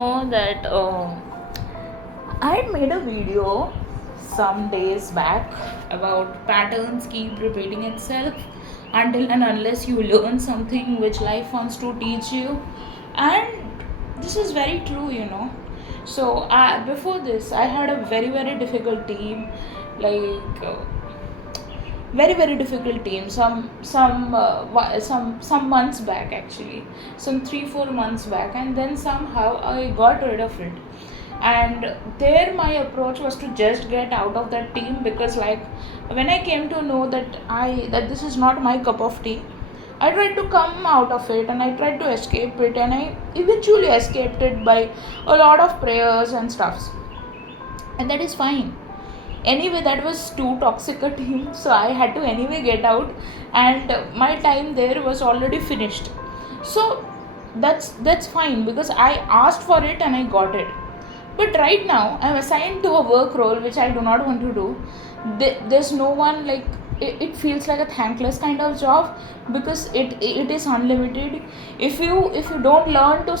That I had made a video some days back about patterns keep repeating itself until and unless you learn something which life wants to teach you, and this is very true. So before this, I had a very difficult team, like. Very difficult team some months back, actually some 3-4 months back, and then somehow I got rid of it. And there my approach was to just get out of that team, because like when I came to know that this is not my cup of tea, I tried to come out of it and I tried to escape it, and I eventually escaped it by a lot of prayers and stuffs, and that is fine. Anyway, that was too toxic a team, so I had to anyway get out, and my time there was already finished. So that's fine, because I asked for it and I got it. But right now I'm assigned to a work role which I do not want to do. There's no one, like, it feels like a thankless kind of job, because it is unlimited. If you don't learn to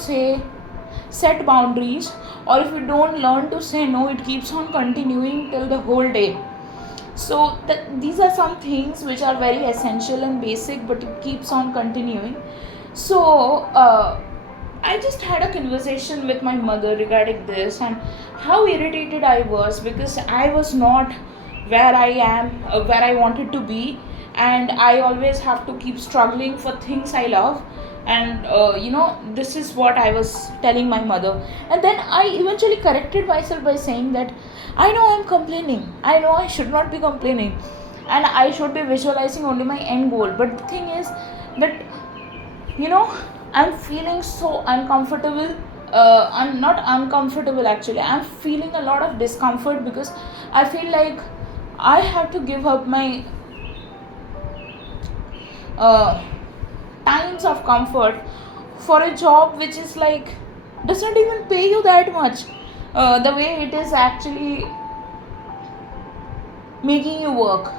set boundaries, or if you don't learn to say no, it keeps on continuing till the whole day. So these are some things which are very essential and basic, but it keeps on continuing. So I just had a conversation with my mother regarding this, and how irritated I was, because I was not where I am, where I wanted to be, and I always have to keep struggling for things I love. And this is what I was telling my mother. And then I eventually corrected myself by saying that I know I'm complaining, I know I should not be complaining, and I should be visualizing only my end goal. But the thing is that, you know I'm feeling so uncomfortable. I'm not uncomfortable, actually I'm feeling a lot of discomfort, because I feel like I have to give up my uh, times of comfort for a job which is like does not even pay you that much, the way it is actually making you work.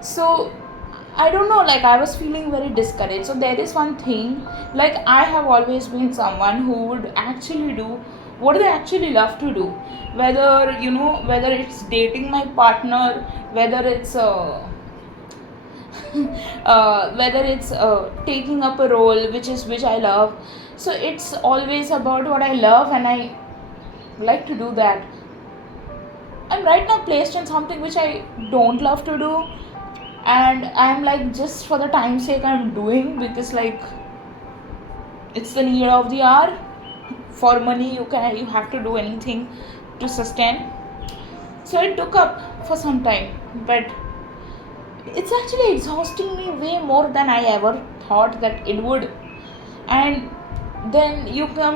So I don't know, like I was feeling very discouraged. So there is one thing, like I have always been someone who would actually do what they actually love to do, whether it's dating my partner, whether it's taking up a role which I love. So it's always about what I love, and I like to do that. I'm right now placed in something which I don't love to do, and I'm like, just for the time's sake I'm doing, because like it's the need of the hour. For money, you have to do anything to sustain. So it took up for some time, but it's actually exhausting me way more than I ever thought that it would. And then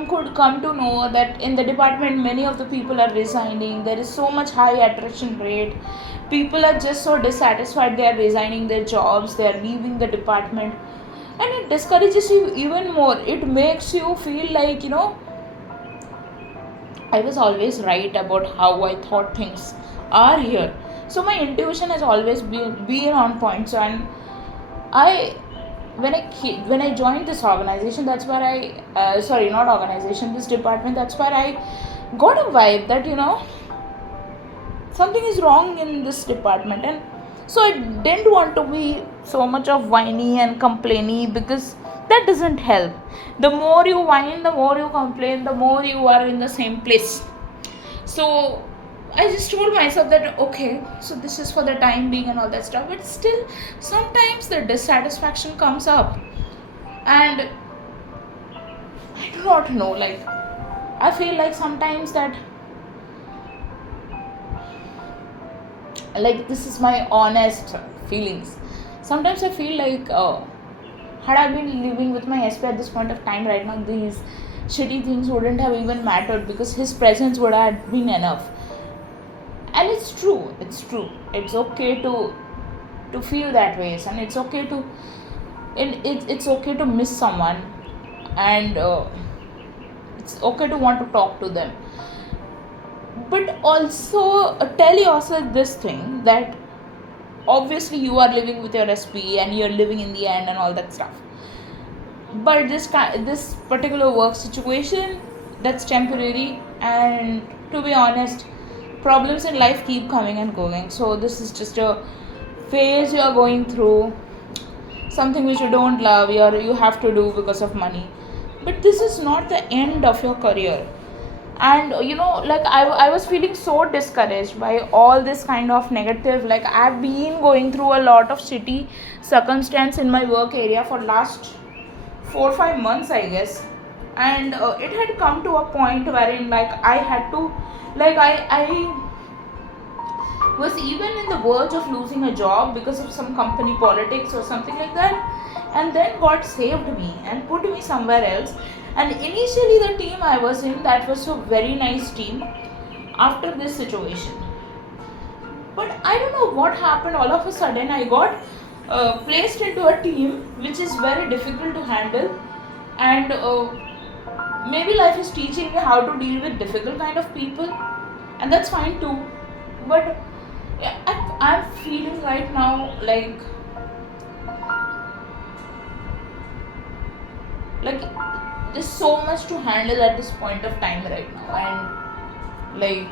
could come to know that in the department many of the people are resigning. There is so much high attrition rate. People are just so dissatisfied, they are resigning their jobs, they are leaving the department, and it discourages you even more. It makes you feel like, I was always right about how I thought things are here. So my intuition has always been on point. So, and I when I joined this organization, that's where I sorry, not organization, this department, that's where I got a vibe that, something is wrong in this department. And so I didn't want to be so much of whiny and complainy, because that doesn't help. The more you whine, the more you complain, the more you are in the same place. So I just told myself that okay, so this is for the time being and all that stuff. But still, sometimes the dissatisfaction comes up, and I do not know. Like, I feel like sometimes that, like, this is my honest feelings. Sometimes I feel like, had I been living with my SP at this point of time right now, these shitty things wouldn't have even mattered, because his presence would have been enough. And it's okay to feel that ways, and it's okay to it's okay to miss someone, and it's okay to want to talk to them. But also, tell yourself this thing, that obviously you are living with your SP and you're living in the end and all that stuff, but this particular work situation, that's temporary. And to be honest, problems in life keep coming and going, so this is just a phase you are going through, something which you don't love, you have to do because of money. But this is not the end of your career. And like I was feeling so discouraged by all this kind of negative, like I've been going through a lot of shitty circumstance in my work area for last 4 5 months, I guess. And it had come to a point wherein like I had to, like I was even in the verge of losing a job because of some company politics or something like that. And then God saved me and put me somewhere else. And initially the team I was in, that was a very nice team after this situation. But I don't know what happened. All of a sudden I got placed into a team which is very difficult to handle. And maybe life is teaching me how to deal with difficult kind of people, and that's fine too. But yeah, I'm feeling right now like there's so much to handle at this point of time right now. And like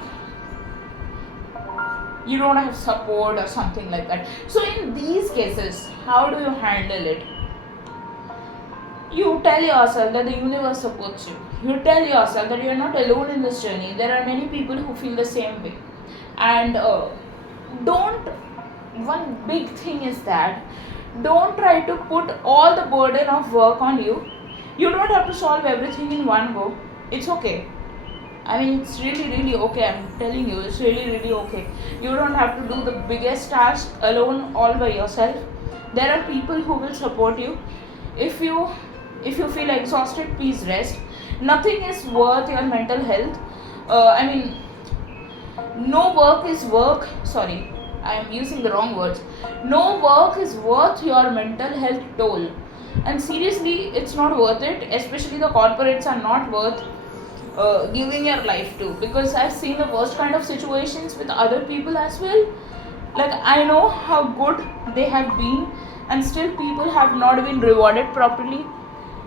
you don't have support or something like that. So in these cases, how do you handle it? You tell yourself that the universe supports you. You tell yourself that you're not alone in this journey. There are many people who feel the same way. And don't one big thing is that don't try to put all the burden of work on you. You don't have to solve everything in one go. It's okay. I mean, it's really okay. I'm telling you, it's really okay. You don't have to do the biggest task alone all by yourself. There are people who will support you. If you feel exhausted, please rest. Nothing is worth your mental health. I mean, no work is work. Sorry, I am using the wrong words. No work is worth your mental health toll. And seriously, it's not worth it. Especially the corporates are not worth giving your life to, because I've seen the worst kind of situations with other people as well. Like I know how good they have been, and still people have not been rewarded properly.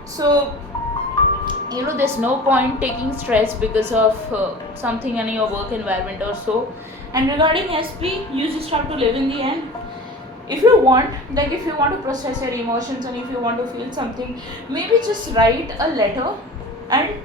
So there's no point taking stress because of something in your work environment or so. And regarding SP, you just have to live in the end. If you want to process your emotions, and if you want to feel something, maybe just write a letter, and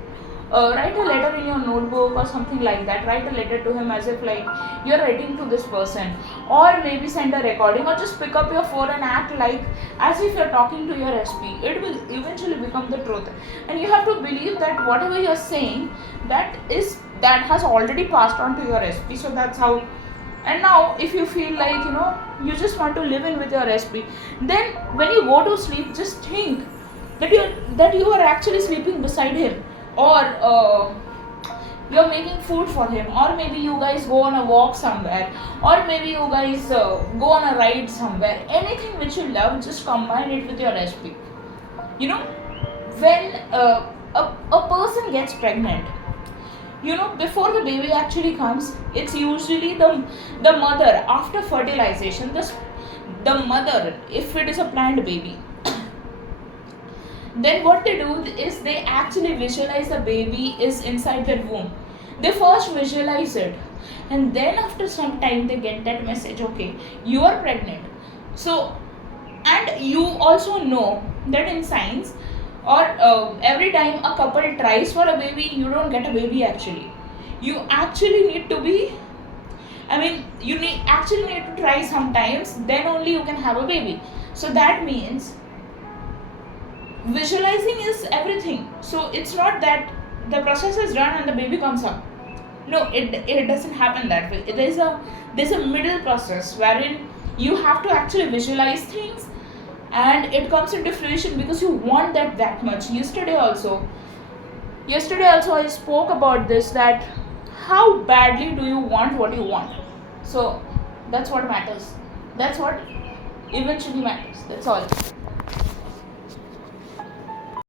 write a letter in your notebook or something like that. Write a letter to him as if like you're writing to this person, or maybe send a recording, or just pick up your phone and act like as if you're talking to your SP. It will eventually become the truth, and you have to believe that whatever you're saying, that has already passed on to your SP. So that's how. And now if you feel like you just want to live in with your SP, then when you go to sleep, just think that you are actually sleeping beside him, or you're making food for him, or maybe you guys go on a walk somewhere, or maybe you guys go on a ride somewhere. Anything which you love, just combine it with your SP. When a person gets pregnant, before the baby actually comes, it's usually the mother, after fertilization, the mother, if it is a planned baby, then what they do is they actually visualize the baby is inside their womb. They first visualize it, and then after some time they get that message, okay, you are pregnant. So, and you also know that in science, or every time a couple tries for a baby, you don't get a baby actually. You actually need to be, you actually need to try sometimes, then only you can have a baby. So that means visualizing is everything. So it's not that the process is done and the baby comes up. No, it doesn't happen that way. There's a middle process wherein you have to actually visualize things, and it comes into fruition because you want that much. Yesterday also I spoke about this, that how badly do you want what you want. So that's what matters. That's what eventually matters. That's all.